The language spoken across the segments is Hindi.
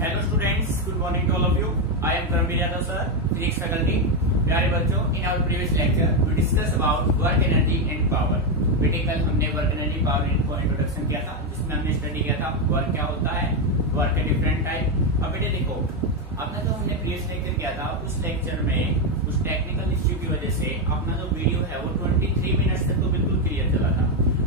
Hello students, good morning to all of you. I am Karambir Yadav sir, physics faculty. प्यारे बच्चों, in our previous lecture we discuss about work energy and power. बेटे कल हमने वर्क एनर्जी पावर को इंट्रोडक्शन किया था, जिसमें हमने स्टडी किया था वर्क क्या होता है, वर्क के डिफरेंट टाइप। अब बेटे देखो, अपना जो हमने प्रीवियस लेक्चर किया था उस लेक्चर में उस टेक्निकल इश्यू की वजह से अपना जो वीडियो है वो 23 मिनट्स तक तो बिल्कुल क्लियर चला था।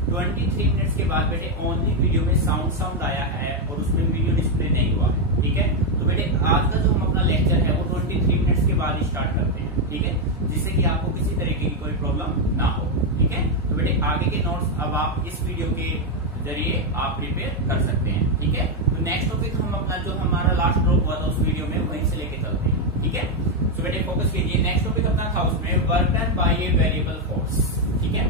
23 मिनट्स के बाद बेटे ओनली वीडियो में साउंड आया है और उसमें वीडियो डिस्प्ले नहीं हुआ है। ठीक है, तो बेटे आज का जो हम अपना लेक्चर है वो 23 मिनट्स के बाद स्टार्ट करते हैं। ठीक है, जिससे कि आपको किसी तरीके की कोई प्रॉब्लम ना हो। ठीक है, तो बेटे आगे के नोट्स अब आप इस वीडियो के जरिए आप प्रिपेयर कर सकते हैं। ठीक है, तो नेक्स्ट टॉपिक हम अपना जो हमारा लास्ट ड्रॉप हुआ था उस वीडियो में वहीं से लेके चलते हैं। ठीक है, तो बेटे फोकस कीजिए। नेक्स्ट टॉपिक अपना था उसमें work done by a variable force. ठीक है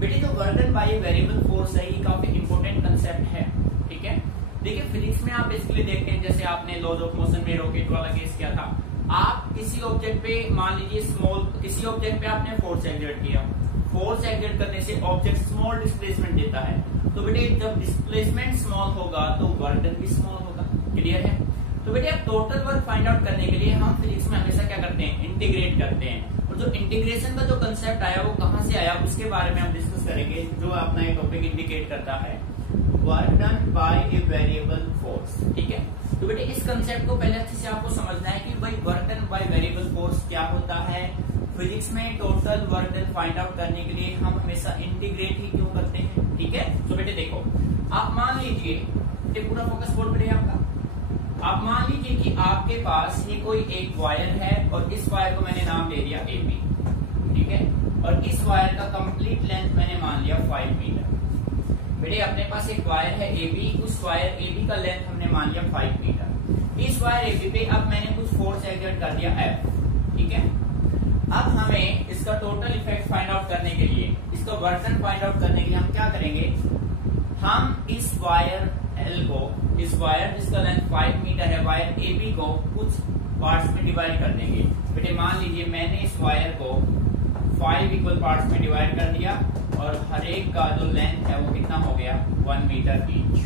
बेटे, जो work done by a variable force है ये काफी इंपॉर्टेंट कंसेप्ट है। ठीक है, देखिए फिजिक्स में आप बेसिकली देखते हैं, जैसे आपने लॉज ऑफ मोशन में रॉकेट वाला केस किया था। आप किसी ऑब्जेक्ट पे मान लीजिए किसी ऑब्जेक्ट पे आपने फोर्स एक्सर्ट किया, फोर्स एक्सर्ट करने से ऑब्जेक्ट स्मॉल डिस्प्लेसमेंट देता है। तो बेटे जब डिस्प्लेसमेंट स्मॉल होगा तो वर्क डन भी स्मॉल होगा। क्लियर है? तो बेटे अब टोटल वर्क फाइंड आउट करने के लिए हम फिजिक्स में हमेशा क्या करते हैं, इंटीग्रेट करते हैं। और जो इंटीग्रेशन का जो कंसेप्ट आया वो कहां से आया उसके बारे में हम डिस्कस करेंगे, जो अपना ये टॉपिक इंडिकेट करता है work done by a variable force. ठीक है, तो बेटे इस कंसेप्ट को पहले अच्छे से आपको समझना है कि भाई work done by variable force क्या होता है। फिजिक्स में total work done find out करने के लिए हम हमेशा इंटीग्रेट ही क्यों करते हैं। ठीक है, तो बेटे देखो, आप मान लीजिए ये पूरा फोकस बोर्ड पे आपका, आप मान लीजिए कि आपके पास ये कोई एक वायर है और इस वायर को मैंने नाम दे दिया AB। ठीक है, और इस वायर का कंप्लीट लेंथ मैंने मान लिया 5 मीटर। बेटे अपने पास एक वायर है AB, उस वायर AB का लेंथ हमने मान लिया 5 मीटर। इस वायर AB पे अब मैंने कुछ फोर्स एक्सर्ट कर दिया F। ठीक है, अब हमें इसका टोटल इफेक्ट फाइंड आउट करने के लिए, इसका वर्क डन फाइंड आउट करने के लिए हम क्या करेंगे, हम इस वायर L को, इस वायर जिसका लेंथ 5 मीटर है, वायर AB को कुछ पार्ट्स में डिवाइड कर देंगे। बेटे मान लीजिए मैंने इस वायर को 5 इक्वल पार्ट्स में डिवाइड कर दिया और हर एक का जो लेंथ है वो कितना हो गया, 1 मीटर ईच।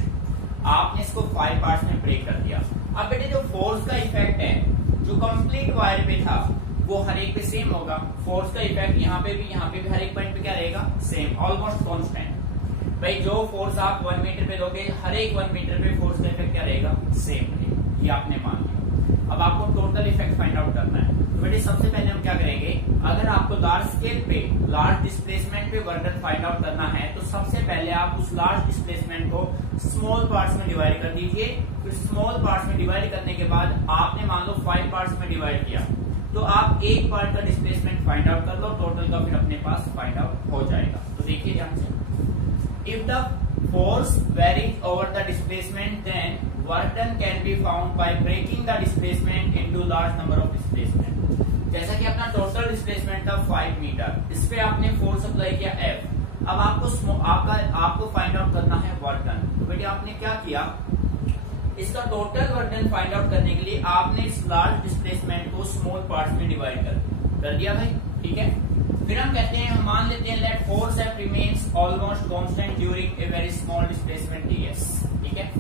आपने इसको 5 पार्ट्स में ब्रेक कर दिया। अब बेटे जो फोर्स का इफेक्ट है जो कंप्लीट वायर पे था वो हर एक पे सेम होगा। फोर्स का इफेक्ट यहाँ पे भी हर एक पॉइंट पे क्या रहेगा, सेम, ऑलमोस्ट कांस्टेंट। भाई जो फोर्स आप 1 मीटर पे दोगे हर एक 1 मीटर पे फोर्स का इफेक्ट क्या रहेगा, सेम रहेगा। ये आपने मान लिया। अब आपको टोटल इफेक्ट फाइंड आउट करना है। तो बेटे सबसे पहले हम क्या करेंगे, अगर आपको लार्ज स्केल पे लार्ज डिस्प्लेसमेंट पे वर्क डन फाइंड आउट करना है तो सबसे पहले आप उस लार्ज डिस्प्लेसमेंट को स्मॉल पार्ट्स में डिवाइड कर दीजिए। फिर स्मॉल पार्ट्स में डिवाइड करने के बाद आपने मान लो 5 पार्ट्स में डिवाइड किया, तो आप एक पार्ट का डिस्प्लेसमेंट फाइंड आउट कर लो, टोटल का फिर अपने पास फाइंड आउट हो जाएगा। तो देखिए ध्यान से, if the force varies over the displacement then work done can be found by breaking the displacement into large number of displacement। जैसा कि अपना टोटल डिस्प्लेसमेंट था 5 मीटर, इस पे आपने फोर्स अप्लाई किया F। अब आपको फाइंड आउट करना है वर्क डन। तो बेटे आपने क्या किया, इसका total work done find out करने के लिए आपने इस लार्ज डिस्प्लेसमेंट को स्मॉल पार्ट्स में डिवाइड कर दिया भाई। ठीक है, फिर हम कहते हैं, हम मान लेते हैं let force F remains almost constant during a very small displacement ds। ठीक है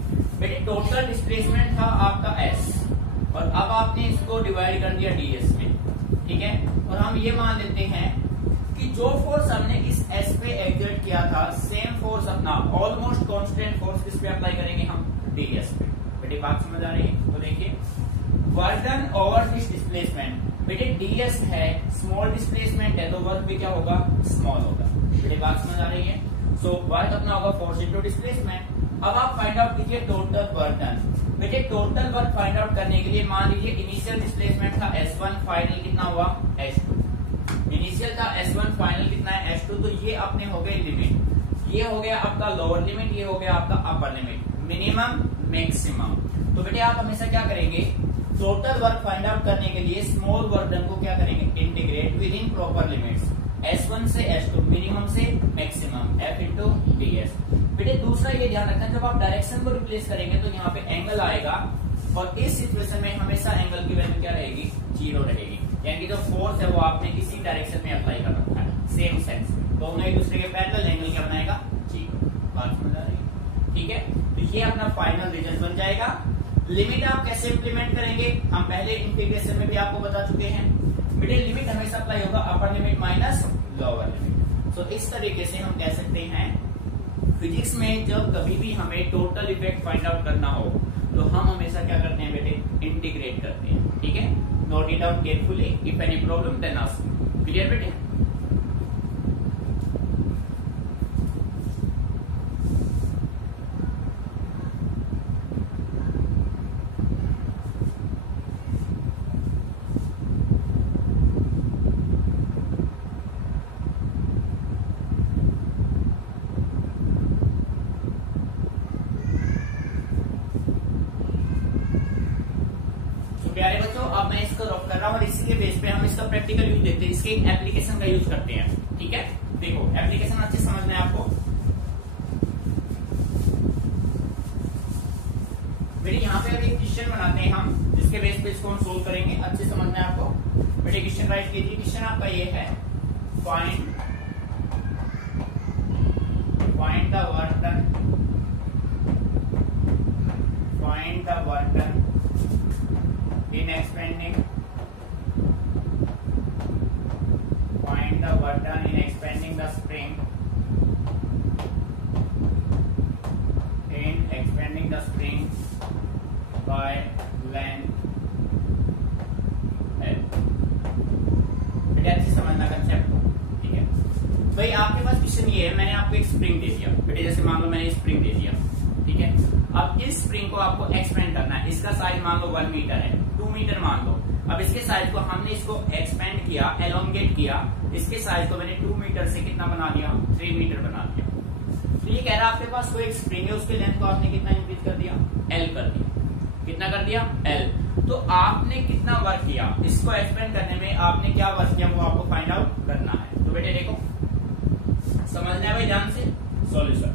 बेटे, टोटल डिस्प्लेसमेंट था आपका S और अब आपने इसको डिवाइड कर दिया ds में। ठीक है, और हम ये मान लेते हैं कि जो फोर्स हमने इस S पे एक्सर्ट किया था सेम फोर्स अपना ऑलमोस्ट कांस्टेंट फोर्स किस पे अप्लाई करेंगे हम, ds पे। बेटे बात समझ आ रही है? तो देखिए work done over this displacement, बेटे ds है, स्मॉल डिस्प्लेसमेंट है तो वर्क भी क्या होगा, स्मॉल होगा। बेटे बात समझ आ रही है? सो वर्क अपना होगा फोर्स इनटू डिस्प्लेसमेंट। अब आप फाइंड आउट कीजिए टोटल वर्क डन। बेटे टोटल वर्क फाइंड आउट करने के लिए मान लीजिए इनिशियल डिस्प्लेसमेंट था S1, फाइनल कितना हुआ S2। इनिशियल था S1, फाइनल कितना है S2। तो ये अपने हो गए लिमिट, ये हो गया आपका लोअर लिमिट, ये हो गया आपका अपर लिमिट, मिनिमम मैक्सिमम। तो बेटे आप हमेशा क्या करेंगे, टोटल वर्क फाइंड आउट करने के लिए स्मॉल वर्क डन को क्या करेंगे, integrate with in proper limits, S1 से S2, मिनिमम से मैक्सिमम, F इंटू ds। बेटे दूसरा ये ध्यान रखना, जब आप डायरेक्शन को रिप्लेस करेंगे तो यहाँ पे एंगल आएगा और इस सिचुएशन में हमेशा एंगल की वैल्यू क्या रहेगी, 0 रहेगी। यानी कि जो फोर्स है वो आपने किसी डायरेक्शन में अप्लाई कर रखा है, सेम सेंस में, दोनों एक दूसरे के पैरेलल, एंगल क्या बनाएगा, 0। बात समझ आ रही है? ठीक है, तो ये अपना फाइनल रिजल्ट बन जाएगा। लिमिट आप कैसे इंप्लीमेंट करेंगे, हम पहले इंटीग्रेशन में भी आपको बता चुके हैं। मिडिल लिमिट हमेशा अप्लाई होगा अपर लिमिट माइनस लोअर लिमिट। तो इस तरीके से हम कह सकते हैं फिजिक्स में जब कभी भी हमें टोटल इफेक्ट फाइंड आउट करना हो तो हम हमेशा क्या करते हैं बेटे, इंटीग्रेट करते हैं। ठीक है, note it down carefully, if any problem then ask. Clear बेटे? प्यारे बच्चों, अब मैं इसको रॉक कर रहा हूं और इसी के बेस पे हम इसका प्रैक्टिकल यूज देखते हैं, इसके एप्लीकेशन का यूज करते हैं। ठीक है, देखो एप्लीकेशन अच्छे समझना है आपको। बेटे यहाँ पे अभी क्वेश्चन बनाते हैं हम, जिसके बेस पे इसको हम सोल्व करेंगे। अच्छे समझना है आपको। बेटे क्वेश्चन राइट कीजिए। क्वेश्चन आपका ये है, find the work done, find the work done in expanding, find the work done in expanding the spring, in expanding the spring by length L। बेटे अच्छी समझना कंसेप्ट। ठीक है भाई, आपके पास क्वेश्चन ये है, मैंने आपको एक स्प्रिंग दे दिया बेटे, जैसे मान लो मैंने स्प्रिंग दे दिया। ठीक है, अब इस स्प्रिंग को आपको एक्सपेंड करना है। इसका साइज मान लो 1 मीटर है, 2 मीटर मान लो। अब इसके साइज को हमने इसको एक्सपेंड किया, एलोंगेट किया। इसके साइज को मैंने 2 मीटर से कितना बना दिया, 3 मीटर बना दिया। तो ये कह रहा है आपके पास कोई एक स्प्रिंग है, उसके लेंथ को आपने कितना इंक्रीज कर दिया, L कर दिया। कितना कर दिया, L। तो आपने कितना वर्क किया, इसको एक्सपेंड करने में आपने क्या वर्क किया, वो आपको फाइंड आउट करना है। तो बेटे देखो, समझना है भाई ध्यान से। सॉल्यूशन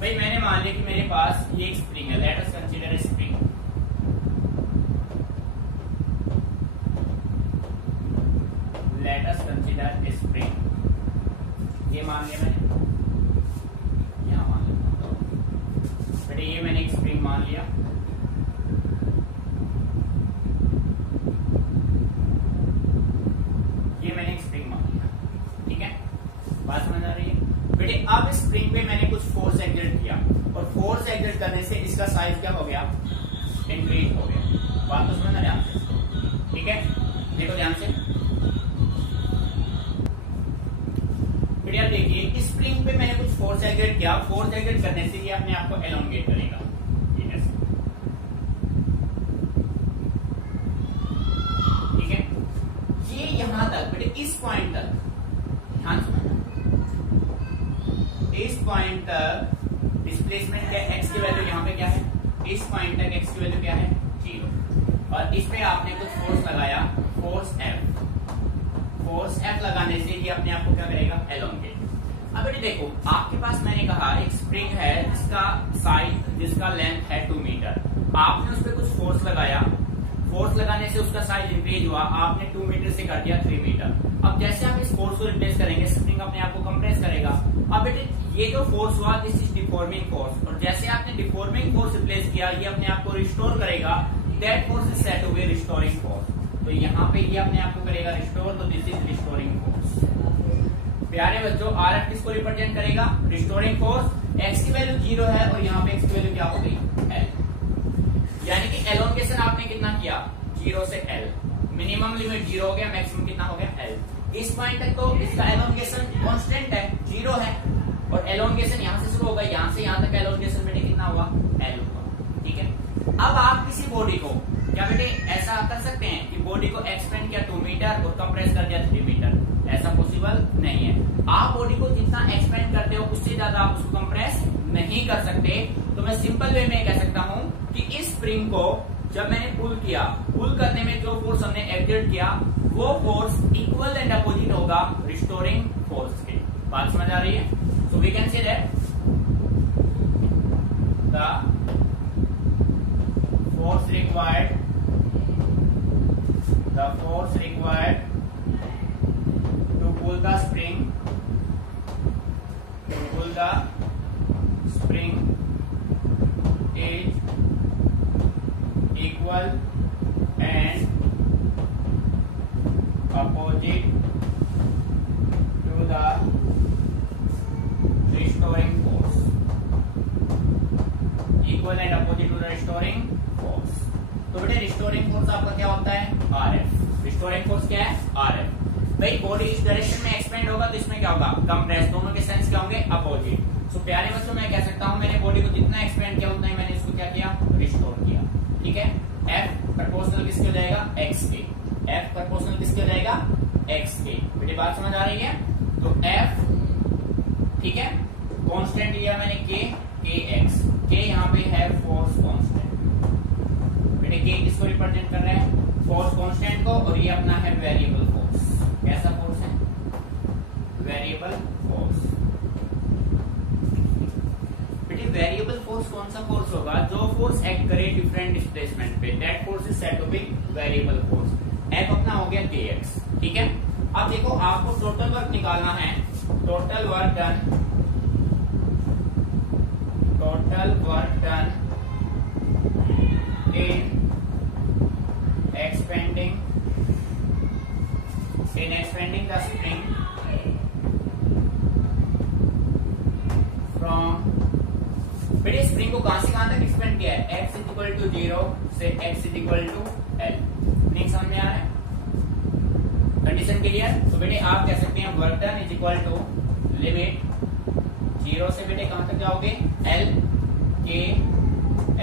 भाई, मैंने मान लिया कि मेरे पास ये एक स्प्रिंग है, let us consider a spring. Let us consider a spring. ये मान लिया मैंने, यहां मान लिया बेटे, ये मैंने एक स्प्रिंग मान लिया। ये मैंने एक स्प्रिंग मान लिया। ठीक है, बात समझ आ रही है बेटे? अब स्प्रिंग पे मैंने कुछ फोर्स एक्सर्ट किया और फोर्स एक्सर्ट करने से इसका साइज क्या हो गया, इंक्रीज हो गया। बात तो समझना ध्यान से। ठीक है, देखो ध्यान से बेटे। अब देखिए, स्प्रिंग पे मैंने कुछ फोर्स एक्सर्ट किया, फोर्स एक्सर्ट करने से ये अपने आप को एलोंगेट करेगा। ठीक है, ये यहां तक बेटे, इस पॉइंट तक ध्यान सुनना, इस पॉइंट तक डिस्प्लेसमेंट क्या, एक्स की वैल्यू यहाँ पे क्या है, इस पॉइंट तक एक्स की वैल्यू क्या है, 0। और इस पे आपने कुछ फोर्स लगाया, फोर्स F। फोर्स F लगाने से ये अपने आप को क्या करेगा, एलोंगेट। अब बेटे देखो, आपके पास मैंने कहा एक स्प्रिंग है जिसका साइज, जिसका लेंथ है 2 मीटर। आपने उस पर कुछ फोर्स लगाया, फोर्स लगाने से उसका साइज इंक्रीज हुआ, आपने 2 मीटर से कर दिया 3 मीटर। अब जैसे आप इस फोर्स को रिप्लेस करेंगे, स्प्रिंग अपने आप को कंप्रेस करेगा। अब बेटे ये जो फोर्स हुआ, दिस इज डिफॉर्मिंग फोर्स, और जैसे आपने डिफॉर्मिंग फोर्स रिप्लेस किया, ये अपने आप को रिस्टोर करेगा। That force is said to be restoring force. तो यहाँ पे ये अपने आप को करेगा रिस्टोर, तो दिस इज रिस्टोरिंग फोर्स। प्यारे बच्चों, RF किसको रिप्रेजेंट करेगा, रिस्टोरिंग फोर्स। एक्स की वैल्यू 0 है और यहाँ पे एक्स की वैल्यू क्या हो गई, L। यानी कि एलोंगेशन आपने कितना किया, 0 से L। मिनिमम लिमिट 0 हो गया, मैक्सिमम कितना हो गया, L। इस पॉइंट तक तो इसका एलोंगेशन कांस्टेंट है, 0 है, और एलोंगेशन यहां से शुरू होगा, यहां से यहां तक एलोंगेशन बेटे कितना हुआ, L हुआ। ठीक है, अब आप किसी बॉडी को क्या बेटे ऐसा कर सकते हैं कि बॉडी को एक्सपेंड किया 2 मीटर और कंप्रेस कर दिया 3 मीटर, ऐसा पॉसिबल नहीं है। आप बॉडी को जितना एक्सपेंड करते हो उससे ज्यादा आप उसको कंप्रेस नहीं कर सकते। तो मैं सिंपल वे में कह सकता हूं कि इस स्प्रिंग को जब मैंने पुल किया, पुल करने में जो फोर्स हमने एक्सर्ट किया, वो फोर्स इक्वल एंड अपोजिट होगा रिस्टोरिंग फोर्स के। बात समझ आ रही है? So we can say that the force required to pull the spring is equal and opposite to the restoring force, equal and opposite to the restoring force. तो बेटे रिस्टोरिंग फोर्स आपका क्या होता है? RF। रिस्टोरिंग फोर्स क्या है? RF। भाई बॉडी इस डायरेक्शन में एक्सपेंड होगा तो इसमें क्या होगा? कंप्रेस। दोनों के सेंस क्या होंगे? अपोजिट। सो प्यारे बच्चों मैं कह सकता हूं मैंने बॉडी को जितना एक्सपेंड किया उतना ही मैंने इसको क्या किया? रिस्टोर किया। ठीक है। F प्रोपोर्शनल किसके हो जाएगा? X के। F प्रोपोर्शनल किसके हो जाएगा? X के। बेटे बात समझ आ रही है? तो F, ठीक है, कांस्टेंट लिया मैंने Kx। K यहाँ पे है फोर्स कांस्टेंट। बेटे K किसको रिप्रेजेंट कर रहे हैं? फोर्स कांस्टेंट को। और ये अपना है वेरिएबल फोर्स। कैसा फोर्स है? Variable force. बेटे वेरिएबल फोर्स कौन सा फोर्स होगा? जो फोर्स एक्ट करे डिफरेंट डिस्प्लेसमेंट पे, that force is said to be variable force. F अपना हो गया Kx। ठीक है। अब देखो आपको टोटल वर्क निकालना है। Total work done, total work done in expanding the spring from, बेटे स्प्रिंग को कहां से कहां तक एक्सपेंड किया है? x इज इक्वल टू 0 से x is equal to l। नहीं समझ में आ रहा है? Condition clear? तो बेटे आप कह सकते हैं work done is equal to limit 0 से बेटे कहां तक जाओगे? l k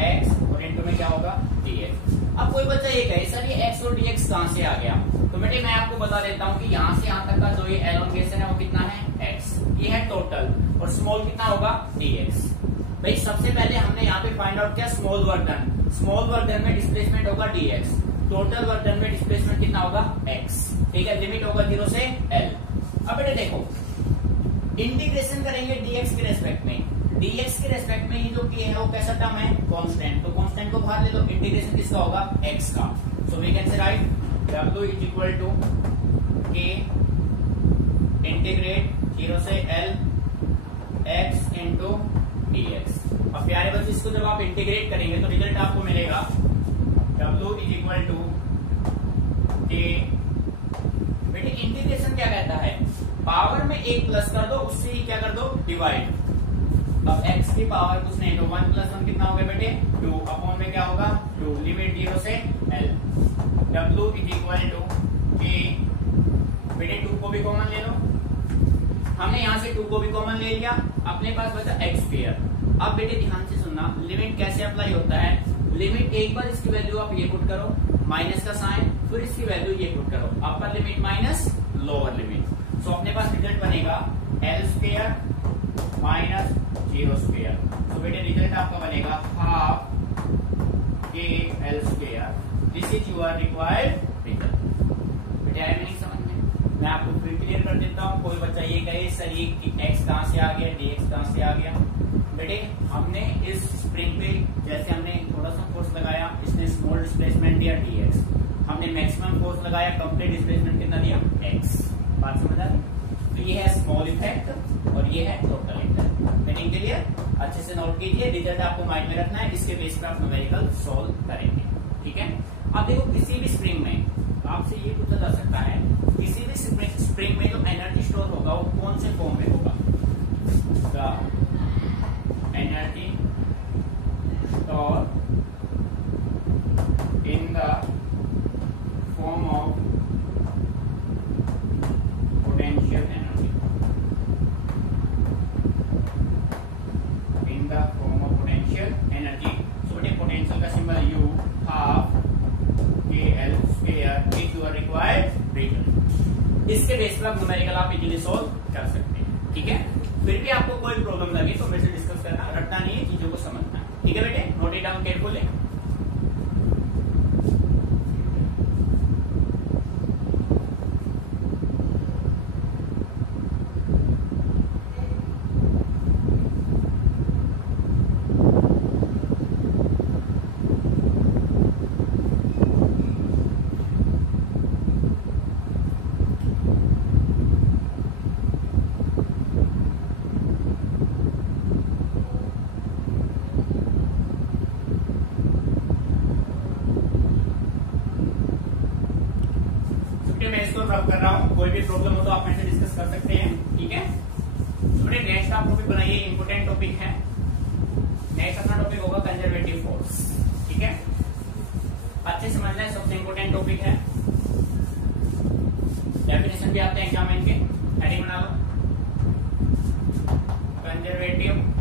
x और इनटू में क्या होगा? dx। अब कोई बच्चा ये कहे सर ये x और dx कहां से आ गया? तो बेटे मैं आपको बता देता हूं कि यहां से यहां तक का जो ये एलोंगेशन है वो कितना है? x। ये है टोटल। और स्मॉल कितना होगा? dx। भाई सबसे पहले हमने यहाँ पे फाइंड आउट किया small work done. Small work done में डिस्प्लेसमेंट होगा dx। टोटल वर्क डन में डिस्प्लेसमेंट कितना होगा? x। ठीक है। लिमिट होगा 0 से l। अब बेटे देखो इंटीग्रेशन करेंगे dx के रेस्पेक्ट में। dx के रेस्पेक्ट में ये जो k है वो कैसा टर्म है? कांस्टेंट। तो कांस्टेंट को बाहर ले लो। इंटीग्रेशन किसका होगा? x का। So we can say write w is equal to k integrate 0 से l x इंटू dx। अब प्यारे बच्चे इसको जब आप इंटीग्रेट करेंगे तो रिजल्ट आपको मिलेगा w is equal to k। बेटे इंटीग्रेशन क्या कहता है? पावर में एक प्लस कर दो, उससे ही क्या कर दो? डिवाइड। अब x की पावर कुछ नहीं तो 1 प्लस 1 कितना हो गया बेटे? 2 अपॉन में क्या होगा? 2। लिमिट 0 से l। w is equal to k। बेटे 2 को भी कॉमन ले लो। हमने यहां से 2 को भी कॉमन ले लिया। अपने पास बचा x स्क्वायर। अब बेटे ध्यान से सुनना, लिमिट कैसे अप्लाई होता है? लिमिट एक बार इसकी वैल्यू आप ये पुट करो, माइनस का साइन, फिर इसकी वैल्यू ये पुट करो, upper limit minus lower limit. So अपने पास रिजल्ट बनेगा l स्क्वायर माइनस 0 स्क्वायर। तो बेटे रिजल्ट आपका बनेगा half k l square. This is your required result. बेटे आया मीनिंग समझ में? मैं आपको फिर क्लियर कर देता हूँ। कोई बच्चा ये कहे सर ये x कहां से आ गया, dx कहां से आ गया? बेटे हमने इस स्प्रिंग पे जैसे हमने थोड़ा सा फोर्स लगाया, इसने स्मॉल डिस्प्लेसमेंट दिया dx। हमने मैक्सिमम फोर्स लगाया, कंप्लीट डिस्प्लेसमेंट कितना दिया? x। बात समझ आ रही? तो ये है स्मॉल इफेक्ट और ये है टोटल इफेक्ट। Meaning clear? अच्छे से नोट कीजिए। रिजल्ट आपको माइंड में रखना है, इसके बेस पर आप न्यूमेरिकल सॉल्व करेंगे। ठीक है। अब देखो किसी भी स्प्रिंग में आपसे ये पूछा जा सकता है, किसी भी स्प्रिंग में जो एनर्जी स्टोर होगा वो कौन से फॉर्म में होगा? Energy store in the form of potential energy. In the form of potential energy. So बेटे पोटेंशियल का symbol U, half k l square is your required result. इसके बेस पर आप न्यूमेरिकल आप इजीली सॉल्व कर सकते हैं। ठीक है। फिर भी आपको कोई प्रॉब्लम लगे तो मेरे से डिस्कस करना, रटना नहीं है, चीजों को समझना। ठीक है बेटे, नोट इट डाउन केयरफुली। कर रहा हूँ, कोई भी प्रॉब्लम हो तो आप मेरे से डिस्कस कर सकते हैं, ठीक है। तो बेटे नेक्स्ट आप टॉपिक बनाइए, इंपोर्टेंट टॉपिक है। नेक्स्ट अपना टॉपिक होगा कंजर्वेटिव फोर्स, ठीक है। अच्छे समझना है, सबसे इंपोर्टेंट टॉपिक है। डेफिनेशन भी आते हैं एग्जाम में, इनके हेडिंग बना लो, कंजर्वेटिव फोर्स।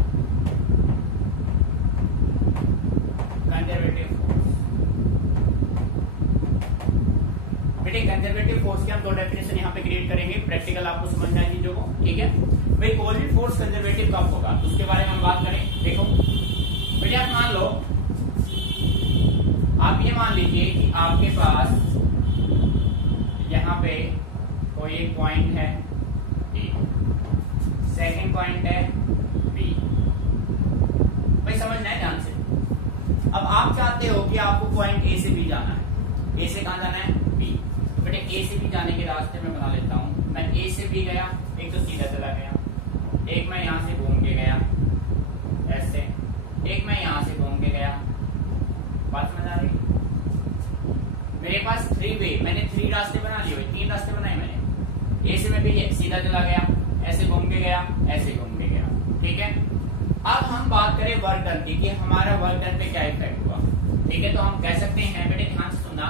बेटे कंजर्वेटिव फोर्स की हम दो डेफिनेशन यहाँ पे क्रिएट करेंगे, प्रैक्टिकल आपको समझना है चीजों को, ठीक है। भाई कोई भी फोर्स कंजर्वेटिव कब होगा उसके बारे में हम बात करें। देखो बेटे आप मान लो, आप ये मान लीजिए कि आपके पास यहाँ पे कोई एक पॉइंट है ए, सेकंड पॉइंट है बी। भाई समझना है ध्यान से। अब आप चाहते हो कि आपको पॉइंट ए से बी जाना है, ए से कहां जाना है, बी। तो बेटे ए से बी जाने के रास्ते में बना लेता हूं। मैं ए से बी गया, एक तो सीधा चला गया, एक मैं यहां से घूम के गया ऐसे, एक मैं यहां से घूम के गया। बात समझ आ रही? मेरे पास 3 वे, मैंने 3 रास्ते बना लिए, 3 रास्ते बनाए मैंने। ए से मैं भी सीधा चला गया, ऐसे घूम के गया, ऐसे घूम के गया, ठीक है। अब हम बात करें वर्क डन की, कि हमारा वर्क डन पे क्या इफेक्ट हुआ, ठीक है। तो हम कह सकते हैं, बेटे ध्यान से सुनना,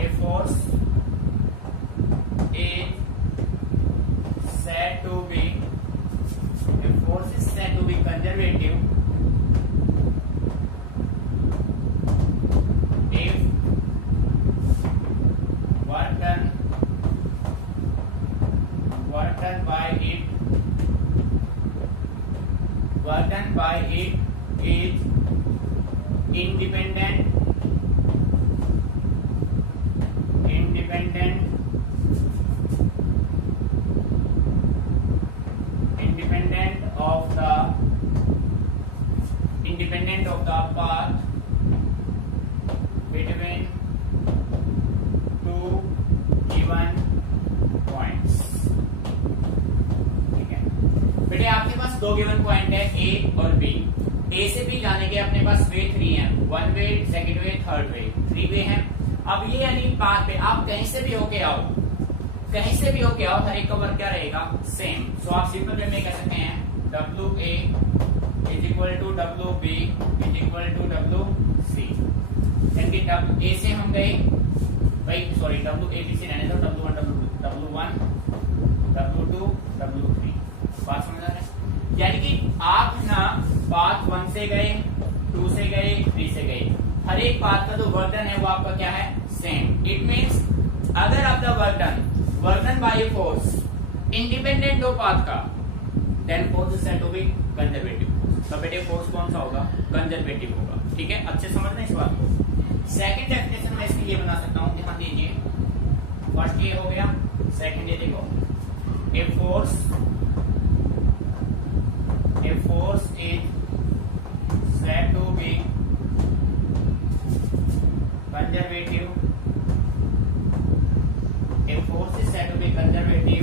ए force is said to be, a force is said to be conservative if work done by it is independent of the path between 2 given points, ठीक है। बेटे आपके पास 2 गिवन पॉइंट है ए और बी। ए से बी जाने के अपने पास वे 3 हैं, 1 वे, सेकंड वे, थर्ड वे, 3 वे हैं। अब ये यानी पाथ पे आप कहीं से भी होके आओ, कहीं से भी होके आओ, हर एक का वर्क क्या रहेगा, सेम। सो आप सिंपल वे में कह सकते हैं WA is equal to WB is equal to WC। यानी कि A से हम गए, भाई सॉरी WAB से रहने दो, W1 W2 W3। बात समझ आ रहा है? यानी कि आप ना पाथ 1 से गए, 2 से गए, 3 से गए, हर एक पाथ का जो वर्क डन है वो आपका क्या है, सेम। इट मीन्स अगर आपका work done by force independent हो पाथ का, then force is said to be conservative. तो बेटे फोर्स कौन सा होगा, कंजर्वेटिव होगा, ठीक है। अच्छे समझना इस बात को। सेकंड डेफिनेशन मैं इसके लिए बना सकता हूं, ध्यान दीजिए। फर्स्ट ये हो गया, सेकंड ये देखो, a force is said to be conservative, a force is said to be conservative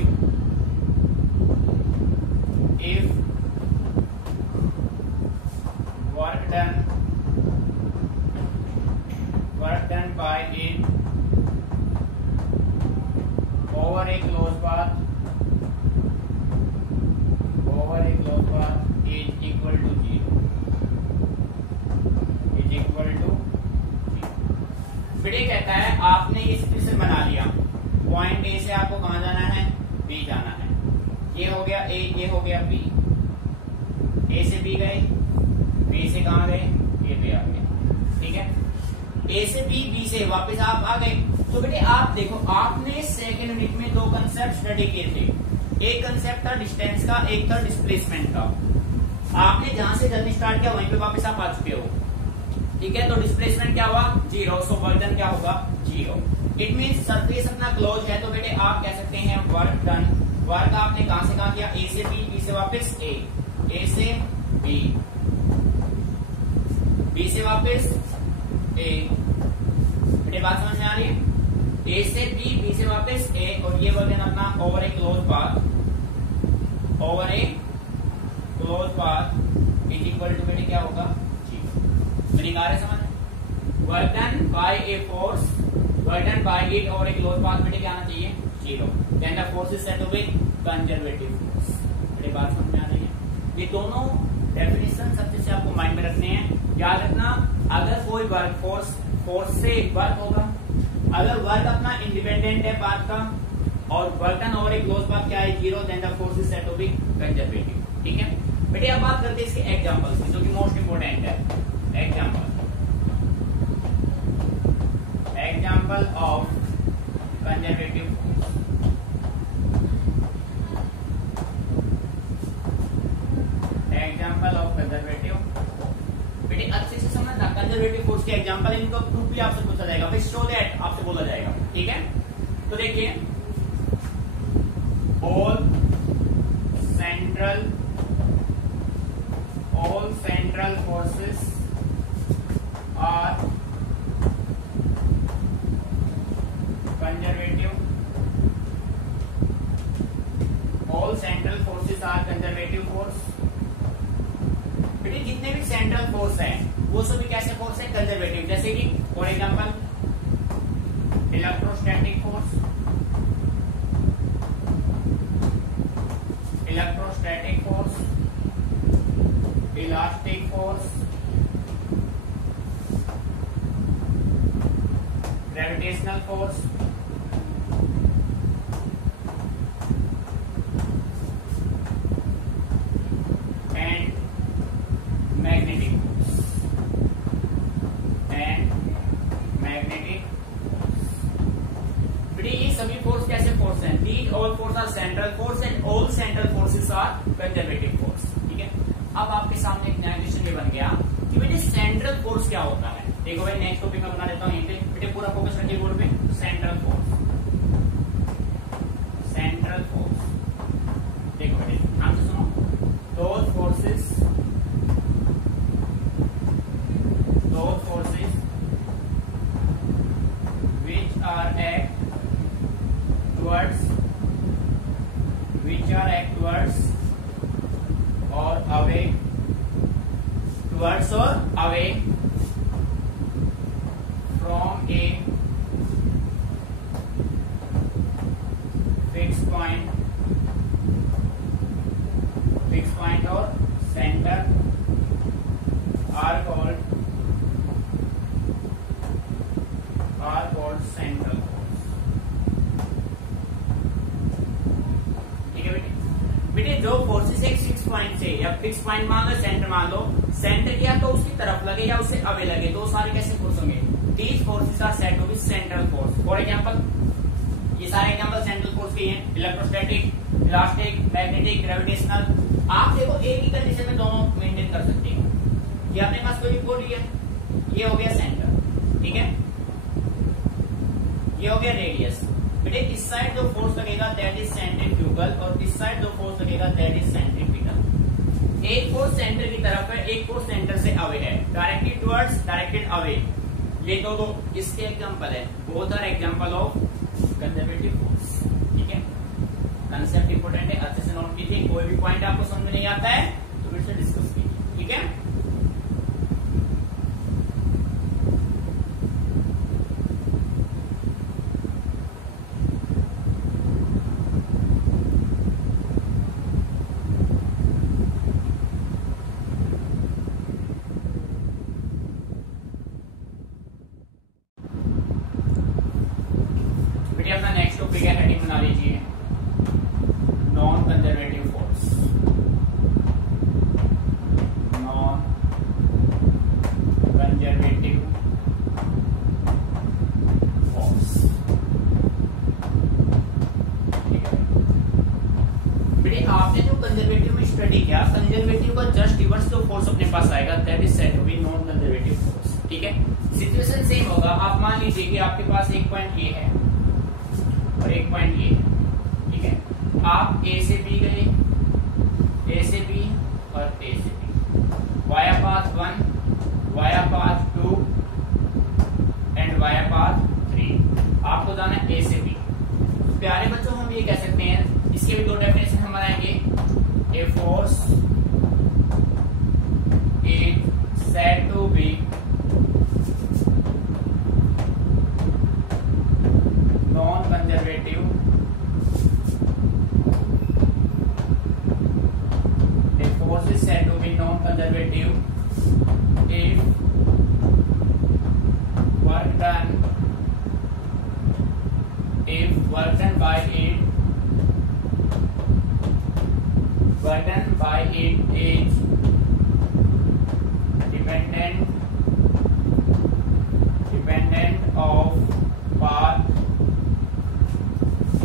if work done by it over a closed path is equal to 0, बेटे कहता है आपने ये सिचुएशन बना लिया, पॉइंट ए से आपको कहां जाना है, बी जाना है। ये हो गया ए, ये हो गया बी। ए से बी गए, बी से कहां गए, ये पे आ गए, ठीक है। ए से बी, बी से वापस आप आ गए। तो बेटे आप देखो, आपने सेकंड यूनिट में 2 कंसेप्ट स्टडी किए थे। एक कंसेप्ट था डिस्टेंस का, एक था डिस्प्लेसमेंट का। आपने जहां से जर्नी स्टार्ट किया वहीं पे वापस आप आ चुके हो, ठीक है। तो डिस्प्लेसमेंट क्या हुआ, 0। सो वर्क डन क्या होगा, 0। इट मीन सरफेस अपना क्लोज है, तो बेटे आप कह सकते हैं वर्क डन। वर्क आपने कहां से कहां किया, ए से बी, बी से वापस ए, ए से बी, बी से वापस ए। बेटे बात समझ में आ रही है? ए से बी, बी से वापस ए, और ये वर्क अपना over a close path, is equal to बेटे क्या होगा, 0। मेरी कार है समझ? Work done by a force, work done by it over a close path, बेटे क्या आना चाहिए, 0, then the force is said to be conservative force. मेरी बात समझ में आ रही है? ये दोनों डेफिनेशन सबसे से आपको माइंड में रखने हैं. याद रखना, अगर कोई वर्क फोर्स से वर्क होगा, अगर वर्क अपना इंडिपेंडेंट है पाथ का और work done over a close path क्या है 0, then the force is said to be conservative. ठीक है बेटे, अब बात करते हैं इसके एग्जांपल्स की, जो कि मोस्ट इंपोर्टेंट है. Example of conservative force. Example of conservative. बेटे अच्छे से समझना, कंजर्वेटिव फोर्स के एग्जांपल, इनको प्रूफ भी आपसे पूछा जाएगा. भाई शो दैट आपसे बोला जाएगा. ठीक है, तो देखिए, all central forces are conservative. All central forces are conservative force. बेटे जितने भी सेंट्रल फोर्स हैं वो सभी कैसे फोर्स है? कंजर्वेटिव. जैसे कि for example electrostatic force, elastic force, gravitational force, and magnetic force. ये सभी फोर्स कैसे फोर्स हैं? These all forces are central force and all central forces are conservative force. ठीक है, अब आपके सामने एक नया क्वेश्चन ये बन गया कि बेटे सेंट्रल फोर्स क्या होता है. देखो भाई, नेक्स्ट टॉपिक में बना देता हूँ यहीं पे. बेटे पूरा फोकस रखिए बोर्ड पे. Central force. देखो बेटे ध्यान से सुनो. Those forces which are act towards or away from a fixed point or center are called central force. ठीक है बेटे, जो फोर्सेस एक फिक्स पॉइंट से या फिक्स पॉइंट मान लो, सेंटर मान लो, सेंटर या तो उसकी तरफ लगे या उससे अवे लगे, तो सारे कैसे फोर्स होंगे? These forces are said to be central force. For example, ये सारे एग्जांपल सेंट्रल फोर्स के हैं. Electrostatic, elastic, magnetic, gravitational. आप देखो एक ही कंडीशन में दोनों मेंटेन कर सकते हो. ये अपने पास कोई भी लिया, ये हो गया सेंटर. ठीक है, ये हो गया रेडियस. बेटे इस साइड जो फोर्स लगेगा दैट इज सेंट्रीफ्यूगल, और इस साइड जो फोर्स लगेगा दैट इज सेंट्रीफ्यूगल. एक फोर्स सेंटर की तरफ है, एक फोर्स सेंटर से अवे है. Directed towards, directed away. ये दो इसके एग्जांपल है. Both are example of conservative force. ठीक है, कंसेप्ट इंपोर्टेंट है, अच्छे से नोट कीजिए. कोई भी पॉइंट आपको समझ में नहीं आता है तो फिर से डिस्कस कीजिए. ठीक है, अपना नेक्स्ट टॉपिक है, हेडिंग बना लीजिए non conservative force. Non conservative force. बेटे आपने जो कंजर्वेटिव में स्टडी किया, कंजर्वेटिव का जस्ट रिवर्स जो फोर्स अपने पास आएगा that is said to be non conservative force. ठीक है, सिचुएशन सेम होगा. आप मान लीजिए कि आपके पास एक पॉइंट ये है और एक पॉइंट ये. ठीक है, आप ए से बी गए, ए से बी और ए से B, via path 1, via path 2 and via path 3. आपको जाना है ए से बी. प्यारे बच्चों, हम ये कह सकते हैं, इसके भी दो डेफिनेशन हम बनाएंगे. A force is said to be non-conservative it is dependent of path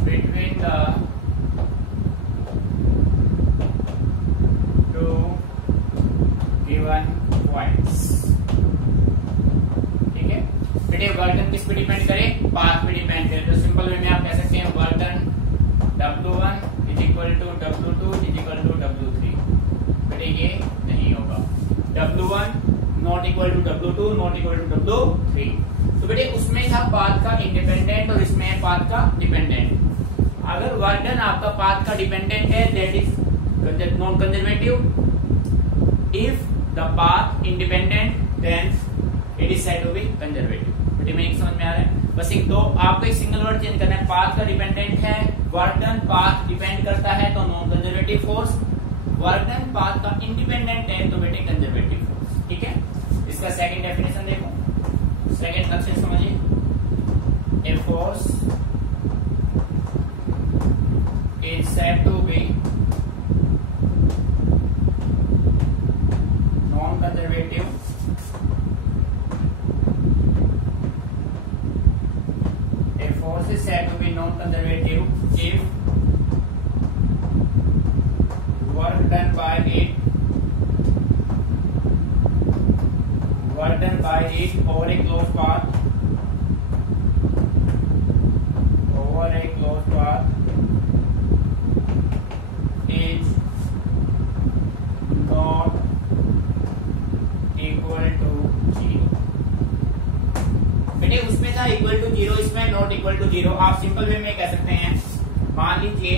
between the two given points। ठीक है बेटे, वर्क डन किस पे डिपेंड करे? पाथ पे डिपेंड करे। तो सिंपल वे में आप कह सकते हैं work done W1 is equal to W2 is equal to W3। बेटे ये नहीं होगा, W1 not equal to W2 not equal to W3। तो बेटे उसमें था पाथ का इंडिपेंडेंट और इसमें है पाथ का डिपेंडेंट। अगर वर्क डन आपका पाथ का डिपेंडेंट है that is non conservative. If the path independent then it is said to be conservative. बेटे मेरी समझ में आ रहा है? बस एक दो आपको एक सिंगल वर्ड चेंज करना है। पाथ का डिपेंडेंट है, वर्क डन पाथ डिपेंड करता है तो non conservative force, work done path का इंडिपेंडेंट है तो बेटे कंजर्वेटिव फोर्स। ठीक है, इसका सेकंड डेफिनेशन देखो, सेकंड कंसेप्ट समझिए। A force is said to be non conservative force is said to be non-conservative if work done by it over a closed path is not equal to 0। बेटे उसमें था इक्वल टू 0, इसमें नॉट इक्वल टू 0। आप सिंपल वे में कह सकते हैं, मान लीजिए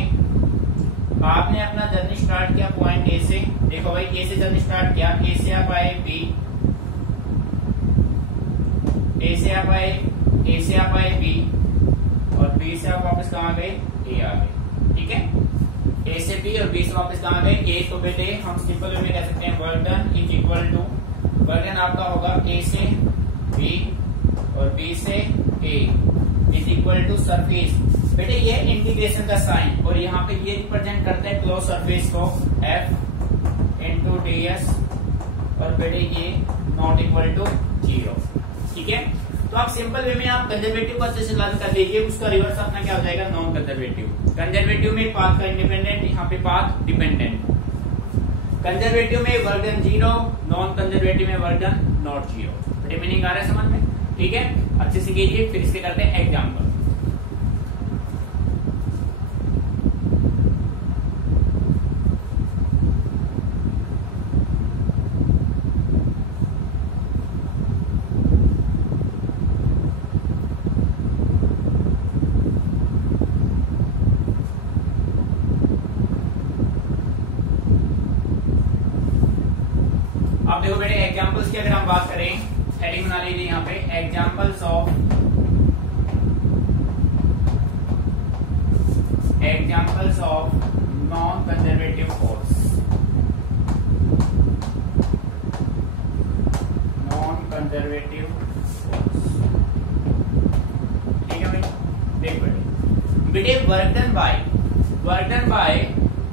आपने अपना जर्नी स्टार्ट किया पॉइंट ए से। देखो भाई ए से जर्नी स्टार्ट किया, ए से आप आए बी, ए से आप आए बी और बी से आप वापस कहाँ गए? ए आ गए। ठीक है, ए से बी और बी से वापस कहाँ गए? ए। तो बेटे हम सिंपल वे में कह सकते हैं work done is equal to, work done आपका होगा ए से बी और बी से A is equal to surface. बेटे ये इंटीग्रेशन का साइन और यहाँ पे ये रिप्रेजेंट करता है क्लोज सरफेस को F इंटू ds और बेटे ये नॉट इक्वल टू 0। ठीक है, तो आप सिंपल वे में आप कंजर्वेटिव को अच्छे से लर्न कर लीजिए, उसका रिवर्स अपना क्या हो जाएगा? Non conservative. कंजर्वेटिव में पाथ का इंडिपेंडेंट, यहाँ पे पाथ डिपेंडेंट। कंजर्वेटिव में वर्क डन 0, नॉन कंजर्वेटिव में वर्क डन नॉट 0। बेटे मीनिंग आ रहा है समझ में? ठीक है, अच्छे से कीजिए। फिर इसके करते हैं एग्जाम्पल। अब देखो बेटे एग्जाम्पल्स की अगर हम बात करें, हेडिंग बना लीजिए यहाँ पे, examples of non conservative force. Non conservative force. ठीक है भाई, देख बेटे work done by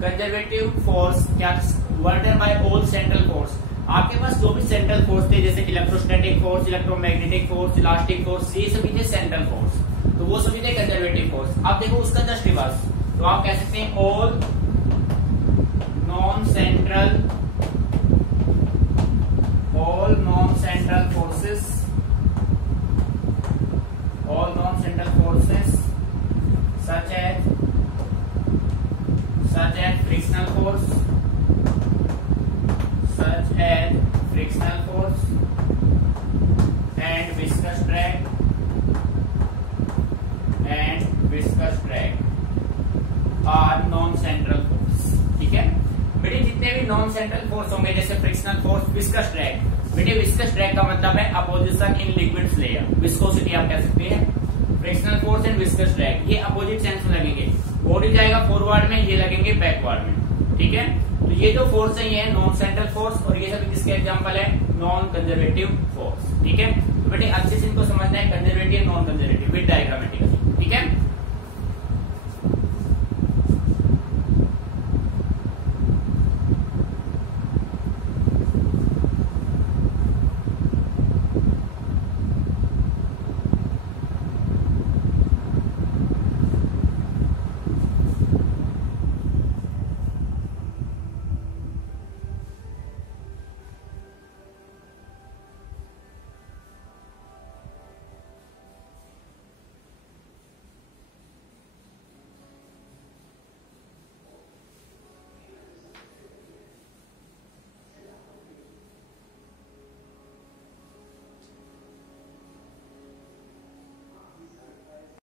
conservative force क्या? Work done by all central force. आपके पास जो भी सेंट्रल फोर्स थे जैसे electrostatic force, electromagnetic force, elastic force, ये सभी थे सेंट्रल फोर्स, तो वो सभी थे कंजर्वेटिव फोर्स। अब देखो उसका जस्ट रिवर्स, तो आप कह सकते हैं all non central forces such as frictional force and viscous drag are non central force। ठीक है बेटे, जितने भी नॉन सेंट्रल फोर्स होंगे जैसे फ्रिक्शनल फोर्स, विस्कस ड्रैग। बेटे विस्कस ड्रैग का मतलब है opposition in liquids layer, viscosity आप कह सकते हैं। Frictional force and viscous drag ये अपोजिट सेंस में लगेंगे, बॉडी जाएगा फॉरवर्ड में, ये लगेंगे बैकवर्ड में। ठीक है, तो ये जो फोर्स है ये नॉन सेंट्रल फोर्स और ये सभी किसके एग्जांपल है? Non conservative force. ठीक है, तो बेटे अच्छे से इनको समझना है, conservative non conservative with diagrammatically. ठीक है,